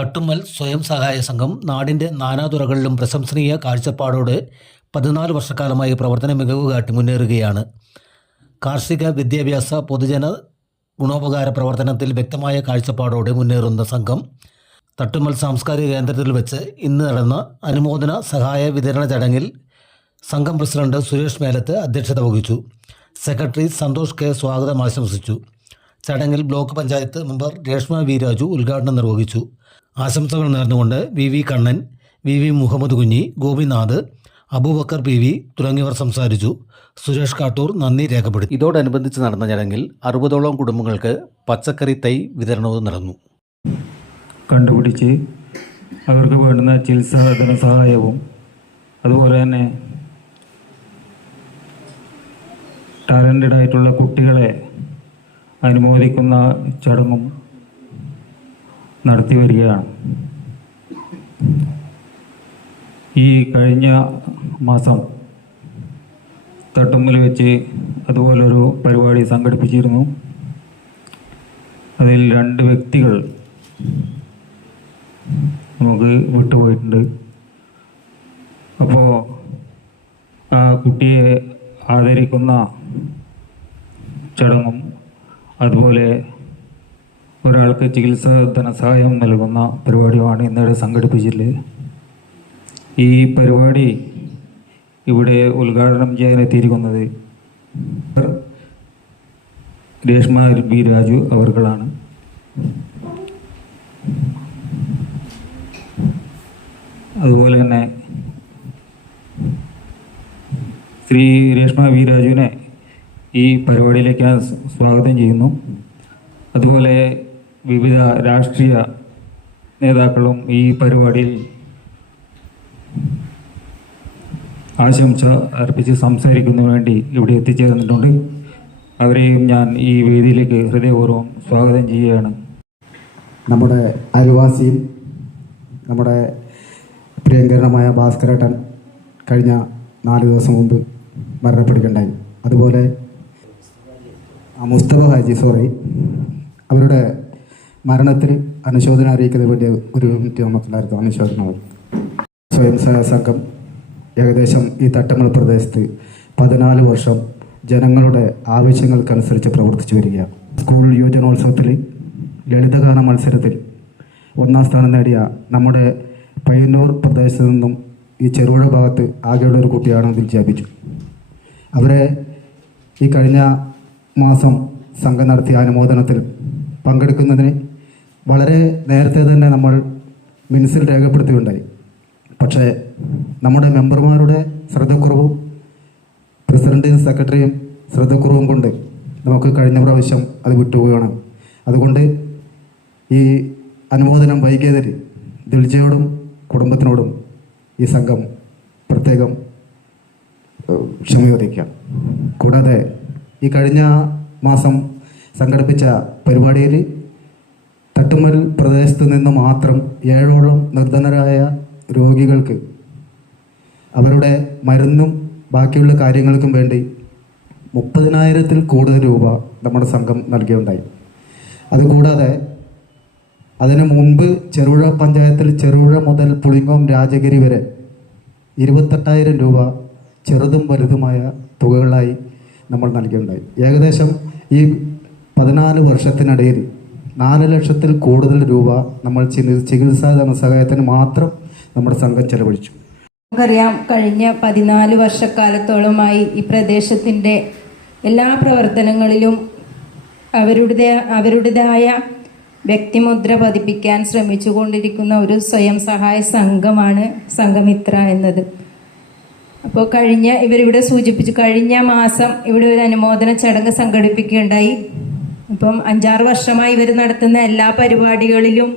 തട്ടുമ്മൽ സ്വയം സഹായ സംഘം നാടിൻ്റെ നാനാതുറകളിലും പ്രശംസനീയ കാഴ്ചപ്പാടോടെ 14 വർഷക്കാലമായി പ്രവർത്തന മികവ് കാട്ടി മുന്നേറുകയാണ്. കാർഷിക, വിദ്യാഭ്യാസ, പൊതുജന ഗുണോപകാര പ്രവർത്തനത്തിൽ വ്യക്തമായ കാഴ്ചപ്പാടോടെ മുന്നേറുന്ന സംഘം തട്ടുമ്മൽ സാംസ്കാരിക കേന്ദ്രത്തിൽ വെച്ച് ഇന്ന് നടന്ന അനുമോദന സഹായ വിതരണ ചടങ്ങിൽ സംഘം പ്രസിഡന്റ് സുരേഷ് മേലത്ത് അധ്യക്ഷത വഹിച്ചു. സെക്രട്ടറി സന്തോഷ് കെ സ്വാഗതം ആശംസിച്ചു. ചടങ്ങിൽ block panchayat member Reshma V Raju ഉദ്ഘാടനം നിർവഹിച്ചു. ആശംസകൾ നേർന്നുകൊണ്ട് V Kannan, V Muhammad Kunhi, Gopinath, Abubakar P V തുടങ്ങിയവർ സംസാരിച്ചു. സുരേഷ് കാട്ടൂർ നന്ദി രേഖപ്പെടുത്തി. ഇതോടനുബന്ധിച്ച് നടന്ന ചടങ്ങിൽ 60ഓളം കുടുംബങ്ങൾക്ക് പച്ചക്കറി തൈ വിതരണവും നടന്നു. കണ്ടുപിടിച്ച് അവർക്ക് വേണ്ടുന്ന ചികിത്സാ ധനസഹായവും അതുപോലെ തന്നെ ടാലൻറ്റഡ് ആയിട്ടുള്ള കുട്ടികളെ അനുമോദിക്കുന്ന ചടങ്ങും നടത്തി വരികയാണ്. ഈ കഴിഞ്ഞ മാസം തട്ടുമ്മൽ വെച്ച് അതുപോലൊരു പരിപാടി സംഘടിപ്പിച്ചിരുന്നു. അതിൽ 2 വ്യക്തികൾ നമുക്ക് വിട്ടുപോയിട്ടുണ്ട്. അപ്പോൾ ആ കുട്ടിയെ ആദരിക്കുന്ന ചടങ്ങും അതുപോലെ ഒരാൾക്ക് ചികിത്സാ ധനസഹായം നൽകുന്ന പരിപാടിയുമാണ് ഇന്നിടെ സംഘടിപ്പിച്ചിട്ടുള്ളത്. ഈ പരിപാടി ഇവിടെ ഉദ്ഘാടനം ചെയ്യാനെത്തിയിരിക്കുന്നത് രേഷ്മ വി രാജു അവർകളാണ്. അതുപോലെ തന്നെ ശ്രീ രേഷ്മ വി രാജുവിനെ ഈ പരിപാടിയിലേക്ക് സ്വാഗതം ചെയ്യുന്നു. അതുപോലെ വിവിധ രാഷ്ട്രീയ നേതാക്കളും ഈ പരിപാടിയിൽ ആശംസ അർപ്പിച്ച് സംസാരിക്കുന്നതിന് വേണ്ടി ഇവിടെ എത്തിച്ചേർന്നിട്ടുണ്ട്. അവരെയും ഞാൻ ഈ വേദിയിലേക്ക് ഹൃദയപൂർവ്വം സ്വാഗതം ചെയ്യുകയാണ്. നമ്മുടെ അയൽവാസിയും നമ്മുടെ പ്രിയങ്കരമായ ഭാസ്കരേട്ടൻ കഴിഞ്ഞ 4 ദിവസം മുമ്പ് മരണപ്പെടുകയുണ്ടായി. അതുപോലെ മുസ്തഫ ഹാജി അവരുടെ മരണത്തിൽ അനുശോചനം അറിയിക്കുന്നതിന് വേണ്ടി ഒരു മിനിറ്റ് നമുക്കുണ്ടായിരുന്നു. അനുശോചനം. സ്വയം സഹായ സംഘം ഏകദേശം ഈ തട്ടമ്മൽ പ്രദേശത്ത് 14 വർഷം ജനങ്ങളുടെ ആവശ്യങ്ങൾക്കനുസരിച്ച് പ്രവർത്തിച്ചു വരികയാണ്. സ്കൂൾ യുവജനോത്സവത്തിൽ ലളിതഗാന മത്സരത്തിൽ 1ാം സ്ഥാനം നേടിയ നമ്മുടെ പയ്യന്നൂർ പ്രദേശത്തു നിന്നും ഈ ചെറുപുഴ ഭാഗത്ത് ആകെയുള്ള ഒരു കുട്ടിയാണ് ഇതിൽ ജപിച്ചു. അവരെ ഈ കഴിഞ്ഞ മാസം സംഘം നടത്തിയ അനുമോദനത്തിൽ പങ്കെടുക്കുന്നതിന് വളരെ നേരത്തെ തന്നെ നമ്മൾ മിനിസിൽ രേഖപ്പെടുത്തുകയുണ്ടായി. പക്ഷേ നമ്മുടെ മെമ്പർമാരുടെ ശ്രദ്ധക്കുറവും പ്രസിഡൻറ്റും സെക്രട്ടറിയും ശ്രദ്ധക്കുറവും കൊണ്ട് നമുക്ക് കഴിഞ്ഞ പ്രാവശ്യം അത് വിട്ടുപോവുകയാണ്. അതുകൊണ്ട് ഈ അനുമോദനം വൈകിയതിൽ ദിൽജയോടും കുടുംബത്തിനോടും ഈ സംഘം പ്രത്യേകം ക്ഷമ ചോദിക്കുക. കൂടാതെ ഈ കഴിഞ്ഞ മാസം സംഘടിപ്പിച്ച പരിപാടിയിൽ തട്ടുമ്മൽ പ്രദേശത്ത് നിന്ന് മാത്രം 7ഓളം നിർധനരായ രോഗികൾക്ക് അവരുടെ മരുന്നും ബാക്കിയുള്ള കാര്യങ്ങൾക്കും വേണ്ടി 30,000-ൽ കൂടുതൽ രൂപ നമ്മുടെ സംഘം നൽകുകയുണ്ടായി. അതുകൂടാതെ അതിനു മുമ്പ് ചെറുപുഴ പഞ്ചായത്തിൽ ചെറുപുഴ മുതൽ പുളിങ്ങോം രാജഗിരി വരെ 28,000 രൂപ ചെറുതും വലുതുമായ തുകകളായി നമ്മൾ നൽകുകയുണ്ടായി. ഏകദേശം ഈ 14 വർഷത്തിനിടയിൽ 4 ലക്ഷത്തിൽ കൂടുതൽ രൂപ നമ്മൾ ചികിത്സാ ധനസഹായത്തിന് മാത്രം നമ്മുടെ സംഘം ചെലവഴിച്ചു. നമുക്കറിയാം, കഴിഞ്ഞ 14 വർഷക്കാലത്തോളമായി ഈ പ്രദേശത്തിൻ്റെ എല്ലാ പ്രവർത്തനങ്ങളിലും അവരുടേതായ വ്യക്തിമുദ്ര പതിപ്പിക്കാൻ ശ്രമിച്ചുകൊണ്ടിരിക്കുന്ന ഒരു സ്വയം സഹായ സംഘമാണ് സംഘമിത്ര എന്നത്. അപ്പോൾ ഇവരിവിടെ സൂചിപ്പിച്ചു, കഴിഞ്ഞ മാസം ഇവിടെ ഒരു അനുമോദന ചടങ്ങ് സംഘടിപ്പിക്കുകയുണ്ടായി. ഇപ്പം 5-6 വർഷമായി ഇവർ നടത്തുന്ന എല്ലാ പരിപാടികളിലും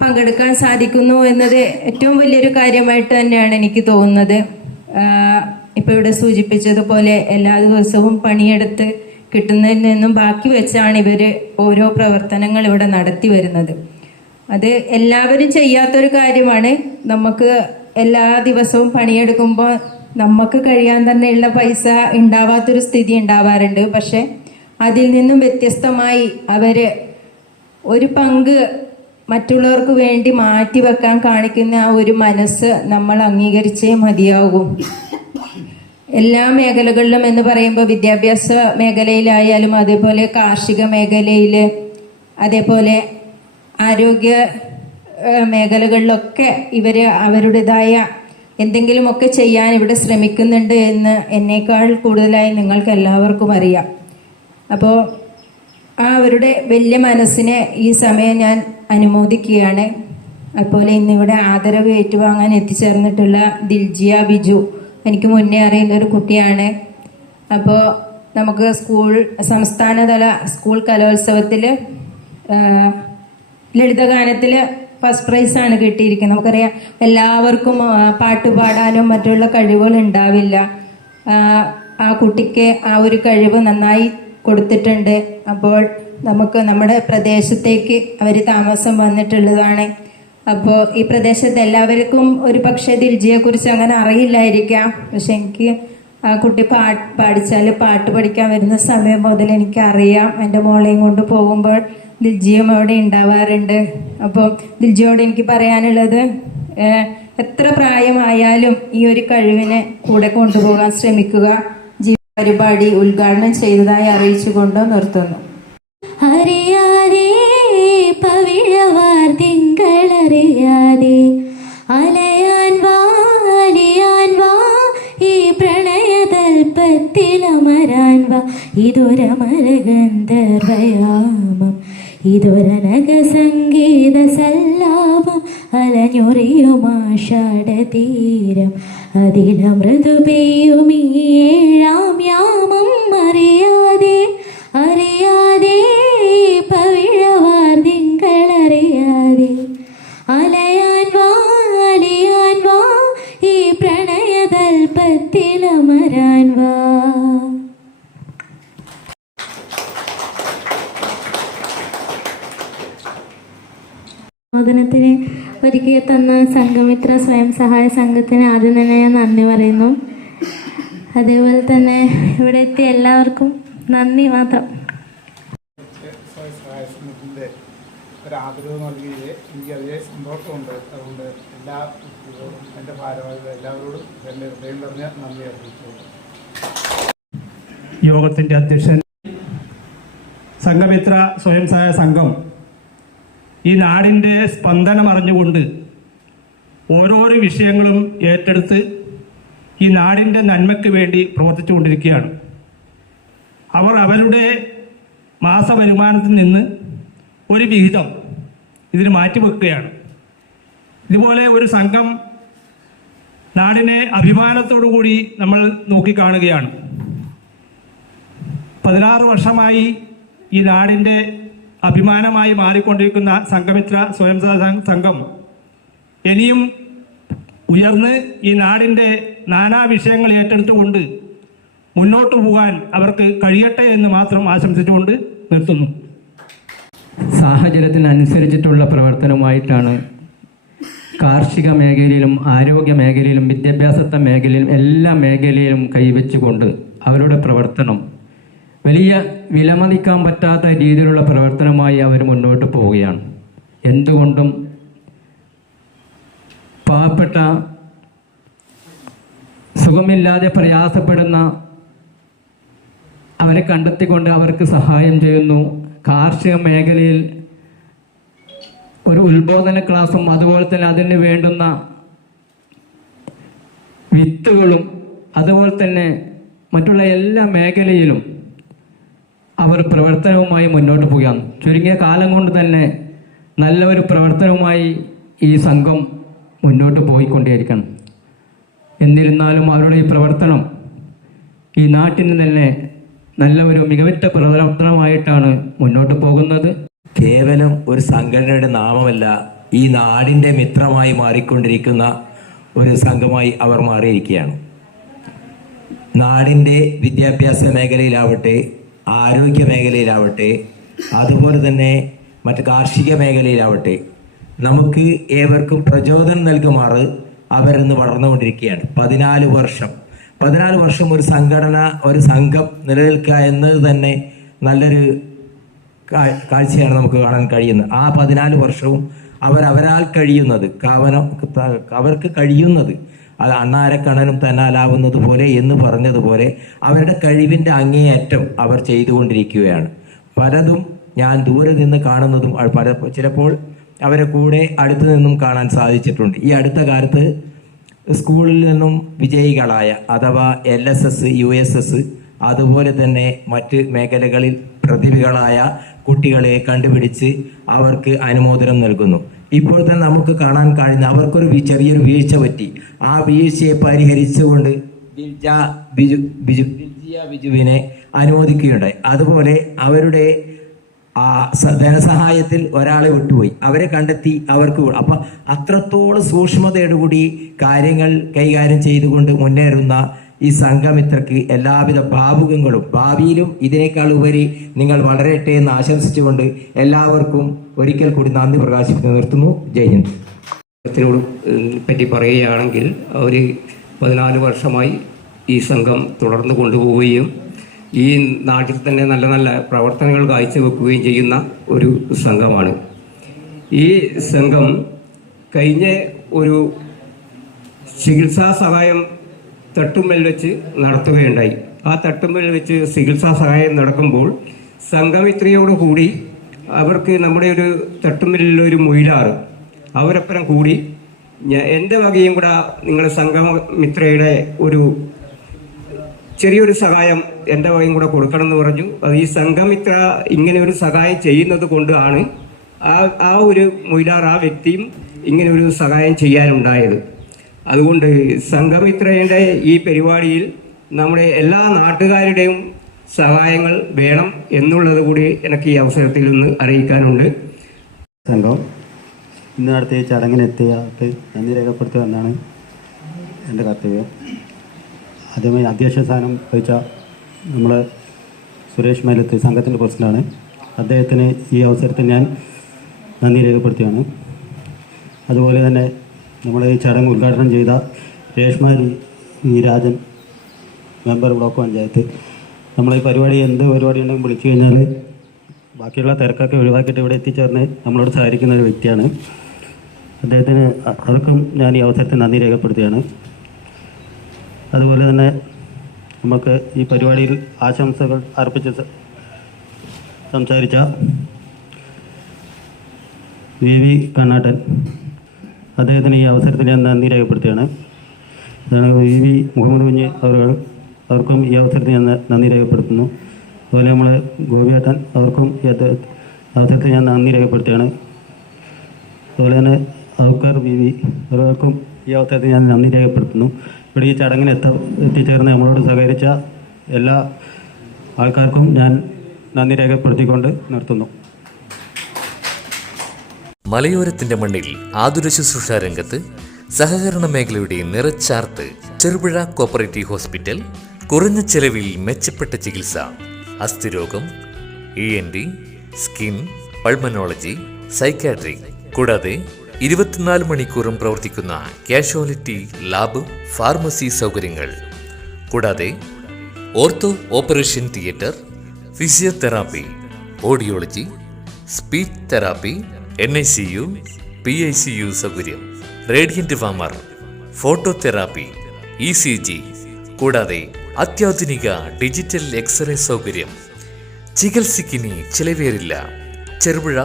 പങ്കെടുക്കാൻ സാധിക്കുന്നു എന്നത് ഏറ്റവും വലിയൊരു കാര്യമായിട്ട് തന്നെയാണ് എനിക്ക് തോന്നുന്നത്. ഇപ്പോൾ ഇവിടെ സൂചിപ്പിച്ചതുപോലെ എല്ലാ ദിവസവും പണിയെടുത്ത് കിട്ടുന്നതിൽ നിന്നും ബാക്കി വെച്ചാണ് ഇവർ ഓരോ പ്രവർത്തനങ്ങൾ ഇവിടെ നടത്തി വരുന്നത്. അത് എല്ലാവരും ചെയ്യാത്തൊരു കാര്യമാണ്. നമുക്ക് എല്ലാ ദിവസവും പണിയെടുക്കുമ്പോൾ നമുക്ക് കഴിയാൻ തന്നെയുള്ള പൈസ ഉണ്ടാവാത്തൊരു സ്ഥിതി ഉണ്ടാവാറുണ്ട്. പക്ഷെ അതിൽ നിന്നും വ്യത്യസ്തമായി അവർ ഒരു പങ്ക് മറ്റുള്ളവർക്ക് വേണ്ടി മാറ്റിവെക്കാൻ കാണിക്കുന്ന ആ ഒരു മനസ്സ് നമ്മൾ അംഗീകരിച്ചേ മതിയാകും. എല്ലാ മേഖലകളിലും എന്ന് പറയുമ്പോൾ വിദ്യാഭ്യാസ മേഖലയിലായാലും, അതേപോലെ കാർഷിക മേഖലയിൽ, അതേപോലെ ആരോഗ്യ മേഖലകളിലൊക്കെ ഇവർ അവരുടേതായ എന്തെങ്കിലുമൊക്കെ ചെയ്യാൻ ഇവിടെ ശ്രമിക്കുന്നുണ്ട് എന്ന് എന്നേക്കാൾ കൂടുതലായി നിങ്ങൾക്ക് എല്ലാവർക്കും അറിയാം. അപ്പോൾ ആ അവരുടെ വലിയ മനസ്സിനെ ഈ സമയം ഞാൻ അനുമോദിക്കുകയാണ്. അതുപോലെ ഇന്നിവിടെ ആദരവ് ഏറ്റുവാങ്ങാൻ എത്തിച്ചേർന്നിട്ടുള്ള ദിൽജിയ ബിജു, എനിക്ക് മുന്നേ അറിയുന്ന ഒരു കുട്ടിയാണ്. അപ്പോൾ നമുക്ക് സംസ്ഥാനതല സ്കൂൾ കലോത്സവത്തിൽ ലളിതഗാനത്തിൽ ഫസ്റ്റ് പ്രൈസാണ് കിട്ടിയിരിക്കുന്നത്. നമുക്കറിയാം എല്ലാവർക്കും പാട്ട് പാടാനും മറ്റുള്ള കഴിവുകൾ ഉണ്ടാവില്ല. ആ കുട്ടിക്ക് ആ ഒരു കഴിവ് നന്നായി കൊടുത്തിട്ടുണ്ട്. അപ്പോൾ നമുക്ക് നമ്മുടെ പ്രദേശത്തേക്ക് അവർ താമസം വന്നിട്ടുള്ളതാണ്. അപ്പോൾ ഈ പ്രദേശത്ത് എല്ലാവർക്കും ഒരു പക്ഷേ ദിൽജിയെക്കുറിച്ച് അങ്ങനെ അറിയില്ലായിരിക്കാം. പക്ഷെ എനിക്ക് ആ കുട്ടി പാടിച്ചാൽ പാട്ട് പഠിക്കാൻ വരുന്ന സമയം മുതൽ എനിക്കറിയാം. എൻ്റെ മോളെയും കൊണ്ട് പോകുമ്പോൾ ദിൽജിയും അവിടെ ഉണ്ടാവാറുണ്ട്. അപ്പോൾ ദിൽജിയോട് എനിക്ക് പറയാനുള്ളത്, എത്ര പ്രായമായാലും ഈ ഒരു കഴിവിനെ കൂടെ കൊണ്ടുപോകാൻ ശ്രമിക്കുക. പരിപാടി ഉദ്ഘാടനം ചെയ്തതായി അറിയിച്ചുകൊണ്ട് നിർത്തുന്നു. അറിയാതെ പവിഴവാർ തിങ്കളറിയാതെ അലയാൻ വാ ഈ പ്രണയതൽപ്പത്തിലമരാൻ വാ. ഇതൊരമരഗന്ധർവയാമം, ഇതൊരനക സംഗീത സല്ലാപം, അലഞ്ഞൊറിയുമാഷാഢതീരം, അതിലമൃദു പെയ്യുമീ ഏഴാം യാമം. അറിയാതെ പവിഴവാർ തിങ്കളറിയാതെ അലയാൻ വാ ഈ പ്രണയതൽപ്പത്തിലമരാൻ വാ. മോദനത്തിന് ഒരുക്കി തന്ന സംഘമിത്ര സ്വയം സഹായ സംഘത്തിന് ആദ്യം തന്നെ ഞാൻ നന്ദി പറയുന്നു. അതേപോലെ തന്നെ ഇവിടെ എത്തിയ എല്ലാവർക്കും നന്ദി മാത്രം. സ്വയം സഹായ സംഘത്തിൻ്റെ ഒരു ആദരവ് നൽകിയത് എനിക്ക് അതിലെ സന്തോഷമുണ്ട്. അതുകൊണ്ട് എല്ലാ കുട്ടികളോടും എൻ്റെ ഭാരവാഹികളും എല്ലാവരോടും എൻ്റെ ഹൃദയം നിറഞ്ഞ നന്ദി അറിയിച്ചുകൊണ്ട് യോഗത്തിൻ്റെ അധ്യക്ഷൻ സംഘമിത്ര സ്വയം സഹായ സംഘം ഈ നാടിൻ്റെ സ്പന്ദനം അറിഞ്ഞുകൊണ്ട് ഓരോരോ വിഷയങ്ങളും ഏറ്റെടുത്ത് ഈ നാടിൻ്റെ നന്മയ്ക്ക് വേണ്ടി പ്രവർത്തിച്ചു കൊണ്ടിരിക്കുകയാണ്. അവർ അവരുടെ മാസവരുമാനത്തിൽ നിന്ന് ഒരു വിഹിതം ഇതിന് മാറ്റിവെക്കുകയാണ്. ഇതുപോലെ ഒരു സംഘം നാടിനെ അഭിമാനത്തോടു കൂടി നമ്മൾ നോക്കിക്കാണുകയാണ്. 16 വർഷമായി ഈ നാടിൻ്റെ അഭിമാനമായി മാറിക്കൊണ്ടിരിക്കുന്ന സംഘമിത്ര സ്വയം സഹായ സംഘം ഇനിയും ഉയർന്ന് ഈ നാടിൻ്റെ നാനാ വിഷയങ്ങൾ ഏറ്റെടുത്തുകൊണ്ട് മുന്നോട്ട് പോകാൻ അവർക്ക് കഴിയട്ടെ എന്ന് മാത്രം ആശംസിച്ചുകൊണ്ട് നിർത്തുന്നു. സാഹചര്യത്തിനനുസരിച്ചിട്ടുള്ള പ്രവർത്തനവുമായിട്ടാണ് കാർഷിക മേഖലയിലും ആരോഗ്യ മേഖലയിലും വിദ്യാഭ്യാസ മേഖലയിലും എല്ലാ മേഖലയിലും കൈവച്ചുകൊണ്ട് അവരുടെ പ്രവർത്തനം വലിയ വിലമതിക്കാൻ പറ്റാത്ത രീതിയിലുള്ള പ്രവർത്തനമായി അവർ മുന്നോട്ട് പോവുകയാണ്. എന്തുകൊണ്ടും പാവപ്പെട്ട സുഖമില്ലാതെ പ്രയാസപ്പെടുന്ന അവരെ കണ്ടെത്തിക്കൊണ്ട് അവർക്ക് സഹായം ചെയ്യുന്നു. കാർഷിക മേഖലയിൽ ഒരു ഉത്ബോധന ക്ലാസും അതുപോലെ തന്നെ അതിന് വേണ്ടുന്ന വിത്തുകളും അതുപോലെ തന്നെ മറ്റുള്ള എല്ലാ മേഖലയിലും അവർ പ്രവർത്തനവുമായി മുന്നോട്ട് പോവുകയാണ്. ചുരുങ്ങിയ കാലം കൊണ്ട് തന്നെ നല്ല ഒരു പ്രവർത്തനവുമായി ഈ സംഘം മുന്നോട്ട് പോയിക്കൊണ്ടേയിരിക്കണം. എന്നിരുന്നാലും അവരുടെ ഈ പ്രവർത്തനം ഈ നാട്ടിന് തന്നെ നല്ല ഒരു മികവുറ്റ പ്രവർത്തനമായിട്ടാണ് മുന്നോട്ട് പോകുന്നത്. കേവലം ഒരു സംഘടനയുടെ നാമമല്ല, ഈ നാടിൻ്റെ മിത്രമായി മാറിക്കൊണ്ടിരിക്കുന്ന ഒരു സംഘമായി അവർ മാറിയിരിക്കുകയാണ്. നാടിൻ്റെ വിദ്യാഭ്യാസ മേഖലയിലാവട്ടെ, ആരോഗ്യ മേഖലയിലാവട്ടെ, അതുപോലെ തന്നെ മറ്റ് കാർഷിക മേഖലയിലാവട്ടെ, നമുക്ക് ഏവർക്കും പ്രചോദനം നൽകുമാറ് അവരിന്ന് വളർന്നുകൊണ്ടിരിക്കുകയാണ്. 14 വർഷം ഒരു സംഘടന, ഒരു സംഘം നിലനിൽക്കുക എന്നത് തന്നെ നല്ലൊരു കാഴ്ചയാണ് നമുക്ക് കാണാൻ കഴിയുന്നത്. ആ 14 വർഷവും അവരാൽ കഴിയുന്നത് അവർക്ക് കഴിയുന്നത് അത് അണ്ണാരക്കണ്ണനും തന്നാലാവുന്നത് പോലെ എന്ന് പറഞ്ഞതുപോലെ അവരുടെ കഴിവിൻ്റെ അങ്ങേയറ്റം അവർ ചെയ്തുകൊണ്ടിരിക്കുകയാണ്. പലതും ഞാൻ ദൂരെ നിന്ന് കാണുന്നതും ചിലപ്പോൾ അവരെ കൂടെ അടുത്തു നിന്നും കാണാൻ സാധിച്ചിട്ടുണ്ട്. ഈ അടുത്ത കാലത്ത് സ്കൂളിൽ നിന്നും വിജയികളായ അഥവാ LSS, USS അതുപോലെ തന്നെ മറ്റ് മേഖലകളിൽ പ്രതിഭകളായ കുട്ടികളെ കണ്ടുപിടിച്ച് അവർക്ക് അനുമോദനം നൽകുന്നു. ഇപ്പോൾ തന്നെ നമുക്ക് കാണാൻ കഴിയുന്ന അവർക്കൊരു ചെറിയൊരു വീഴ്ച പറ്റി. ആ വീഴ്ചയെ പരിഹരിച്ചുകൊണ്ട് ബിജുവിനെ അനുമോദിക്കുകയുണ്ടായി. അതുപോലെ അവരുടെ ധനസഹായത്തിൽ ഒരാളെ വിട്ടുപോയി, അവരെ കണ്ടെത്തി അവർക്ക്. അപ്പം അത്രത്തോളം സൂക്ഷ്മതയോടുകൂടി കാര്യങ്ങൾ കൈകാര്യം ചെയ്തുകൊണ്ട് മുന്നേറുന്ന ഈ സംഘമിത്രക്ക് എല്ലാവിധ ഭാവുകങ്ങളും ഭാവിയിലും ഇതിനേക്കാൾ ഉപരി നിങ്ങൾ വളരട്ടെ എന്ന് ആശംസിച്ചുകൊണ്ട് എല്ലാവർക്കും ഒരിക്കൽ കൂടി നന്ദി പ്രകാശിപ്പിച്ച് നിർത്തുന്നു. ജയ് ഹിന്ദ്. ത്തിനോട് പറ്റി പറയുകയാണെങ്കിൽ അവർ 14 വർഷമായി ഈ സംഘം തുടർന്ന് കൊണ്ടുപോവുകയും ഈ നാട്ടിൽ തന്നെ നല്ല നല്ല പ്രവർത്തനങ്ങൾ കാഴ്ചവെക്കുകയും ചെയ്യുന്ന ഒരു സംഘമാണ്. ഈ സംഘം കഴിഞ്ഞ ഒരു ചികിത്സാ സഹായം തട്ടുമ്മൽ വെച്ച് നടത്തുകയുണ്ടായി. ആ തട്ടുമ്മൽ വെച്ച് ചികിത്സാ സഹായം നടക്കുമ്പോൾ സംഘമിത്രയോട് കൂടി അവർക്ക് നമ്മുടെ ഒരു തട്ടുമ്മലിലൊരു മൊയിലാറ് അവരപ്പുറം കൂടി എൻ്റെ വകയും കൂടെ നിങ്ങളുടെ സംഘമിത്രയുടെ ഒരു ചെറിയൊരു സഹായം എൻ്റെ വകയും കൂടെ കൊടുക്കണം എന്ന് പറഞ്ഞു. അത് ഈ സംഘമിത്ര ഇങ്ങനെ ഒരു സഹായം ചെയ്യുന്നത് കൊണ്ടാണ് ആ ഒരു മൊയിലാർ ആ വ്യക്തിയും ഇങ്ങനെ ഒരു സഹായം ചെയ്യാനുണ്ടായത്. അതുകൊണ്ട് സംഘമിത്രയുടെ ഈ പരിപാടിയിൽ നമ്മുടെ എല്ലാ നാട്ടുകാരുടെയും സഹായങ്ങൾ വേണം എന്നുള്ളത് കൂടി എനിക്ക് ഈ അവസരത്തിൽ നിന്ന് അറിയിക്കാനുണ്ട്. സംഘം ഇന്ന് നടത്തിയ ചടങ്ങിനെത്തിയവർക്ക് നന്ദി രേഖപ്പെടുത്തുക എന്നാണ് എൻ്റെ കർത്തവ്യം. ആദ്യമായി അധ്യക്ഷ സ്ഥാനം വഹിച്ച നമ്മൾ സുരേഷ് മൈലത്ത് സംഘത്തിൻ്റെ പ്രസിഡൻ്റാണ്. അദ്ദേഹത്തിന് ഈ അവസരത്തിൽ ഞാൻ നന്ദി രേഖപ്പെടുത്തുകയാണ്. അതുപോലെ തന്നെ നമ്മൾ ഈ ചടങ്ങ് ഉദ്ഘാടനം ചെയ്ത രേഷ്മാരി രാജൻ, മെമ്പർ ബ്ലോക്ക് പഞ്ചായത്ത്. നമ്മൾ ഈ പരിപാടി എന്ത് പരിപാടി ഉണ്ടെങ്കിലും വിളിച്ചു കഴിഞ്ഞാൽ ബാക്കിയുള്ള തിരക്കൊക്കെ ഒഴിവാക്കിയിട്ട് ഇവിടെ എത്തിച്ചേർന്ന് നമ്മളോട് സഹകരിക്കുന്ന ഒരു വ്യക്തിയാണ്. അദ്ദേഹത്തിന് അവർക്കും ഞാൻ ഈ അവസരത്തിൽ നന്ദി രേഖപ്പെടുത്തുകയാണ്. അതുപോലെ തന്നെ നമുക്ക് ഈ പരിപാടിയിൽ ആശംസകൾ അർപ്പിച്ച് സംസാരിച്ച VV കണ്ണാട്ടൻ, അദ്ദേഹത്തിന് ഈ അവസരത്തിൽ ഞാൻ നന്ദി രേഖപ്പെടുത്തുകയാണ്. അതാണ് VV മുഹമ്മദ് കുഞ്ഞ് അവർക്കും ഈ അവസരത്തിൽ ഞാൻ നന്ദി രേഖപ്പെടുത്തുന്നു. അതുപോലെ നമ്മൾ ഗോപിയേട്ടൻ, അവർക്കും ഈ അവസരത്തിൽ ഞാൻ നന്ദി രേഖപ്പെടുത്തുകയാണ്. അതുപോലെ തന്നെ ഔക്കർ VV അവർക്കും ഈ അവസരത്തിൽ ഞാൻ നന്ദി രേഖപ്പെടുത്തുന്നു. ഇവിടെ ഈ ചടങ്ങിന് എത്തിച്ചേർന്ന് നമ്മളോട് സഹകരിച്ച എല്ലാ ആൾക്കാർക്കും ഞാൻ നന്ദി രേഖപ്പെടുത്തിക്കൊണ്ട് നിർത്തുന്നു. മലയോരത്തിന്റെ മണ്ണിൽ ആതുര ശുശ്രൂഷ രംഗത്ത് സഹകരണ മേഖലയുടെ നിറച്ചാർത്ത് ചെറുപുഴ കോപ്പറേറ്റീവ് ഹോസ്പിറ്റൽ. കുറഞ്ഞ ചെലവിൽ മെച്ചപ്പെട്ട ചികിത്സ, അസ്ഥിരോഗം, ENT, സ്കിൻ, പൾമനോളജി, സൈക്കാട്രി, കൂടാതെ 24 മണിക്കൂറും പ്രവർത്തിക്കുന്ന കാഷ്വാലിറ്റി ലാബ്, ഫാർമസി സൗകര്യങ്ങൾ, കൂടാതെ ortho operation theatre, physiotherapy, audiology, speech therapy, NICU, PICU സൗകര്യം, റേഡിയന്റ് വാമർ, ഫോട്ടോതെറാപ്പി, ECG, കൂടാതെ അത്യാധുനിക ഡിജിറ്റൽ എക്സ്റേ സൗകര്യം. ചികിത്സയ്ക്കിനി ചിലവേറില്ല. Cherupuzha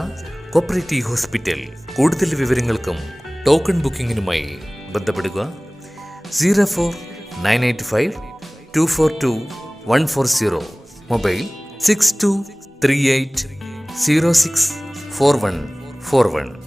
cooperative hospital. കൂടുതൽ വിവരങ്ങൾക്കും ടോക്കൺ ബുക്കിങ്ങിനുമായി ബന്ധപ്പെടുക 04985242 മൊബൈൽ 6238064141.